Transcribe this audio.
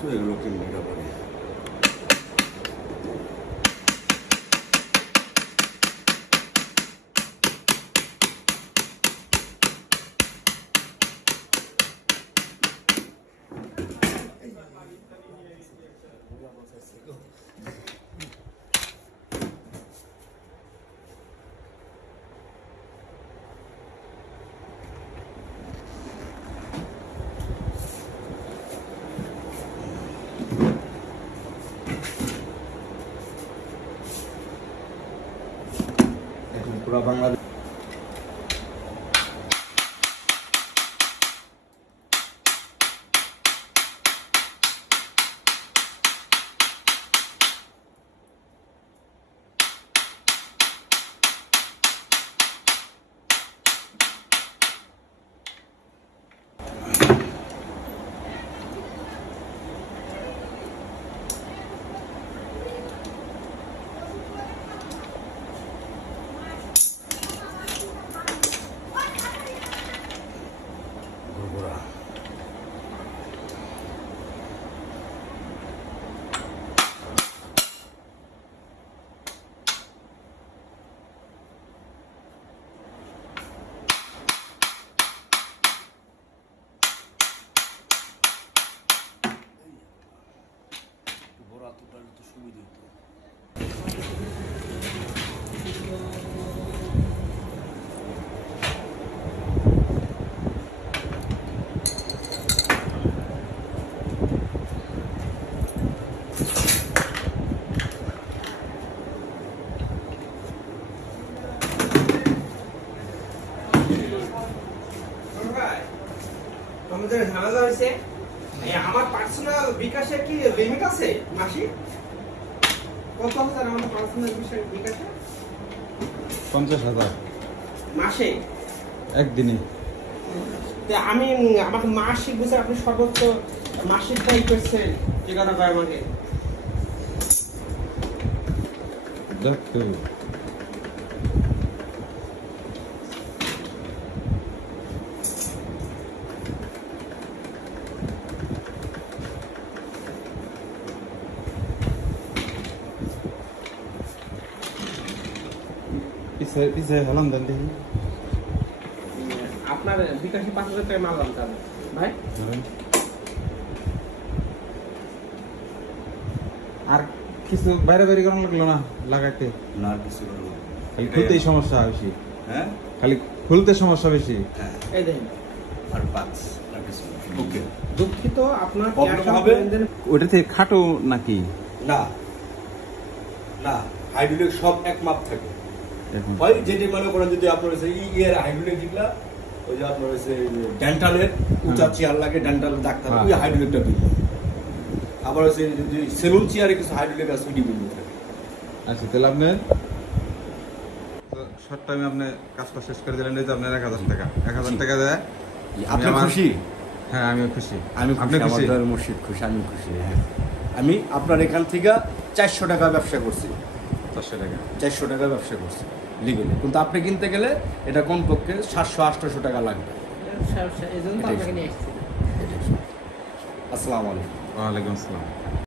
কিছু এগুলো কিনটা পরে পুরা বাংলাদেশ সুবিধা আমাদের ঝামেলা হয়েছে আমার পার্সোনাল বিকাশে কি লিমিট আছে মাসিক কত হাজার আমার পার্সোনাল বিকাশে 50,000 মাসে একদিনে আমি আমাকে মাসিক বুঝে আপনি সর্বোচ্চ মাসিক দায়ী করছেন ঠিকানা পায় আমাকে দেখতে পিছে হলাম দেন দেখি আপনার বিকাশে 5,000 টাকা মারলাম তাহলে ভাই আর কিছু বাইরে বাইরে করানো লাগলো না লাগাইতে না কিছু খালি খুলতেই সমস্যা বেশি হ্যাঁ খালি খুলতে সমস্যা বেশি হ্যাঁ এই দেখেন আর পাঁচ আর কিছু ওকে দুঃখিত আপনার প্রবলেম হবে ওটা থেকে খাটো নাকি না না হাইড্রোলিক সব এক মাপ থাকে এখন হয় যেটি মনে করেন যদি আপনার ইয়ের হাইড্রোলিক যেগুলা ওই যে আপনার ডেন্টালের উঁচা চেয়ার লাগে ডেন্টালের ডাক্তার ওই হাইড্রোলিকটা বিল আবার হচ্ছে যদি সেলুন চেয়ারে কিছু হাইড্রোলিক আছে ওইটি বিল থাকে আচ্ছা তাহলে আপনি শর্ট টাইমে আপনি কাজটা শেষ করে দিলেন এই যে আপনার 1,000 টাকা 1,000 টাকা দেয় আপনি খুশি হ্যাঁ আমিও খুশি আমি আপনি খুশি আমার মুর্শিদ খুশি আমি খুশি হ্যাঁ আমি আপনার এখান থেকে 400 টাকা ব্যবসা করছি 400 টাকা 400 টাকা ব্যবসা করছি লিগেলি কিন্তু আপনি কিনতে গেলে এটা কমপক্ষে 700-800 টাকা লাগবে এই জন্য তো আপনাকে নিয়ে এসেছি আসসালামু আলাইকুম ওয়ালাইকুম আসসালাম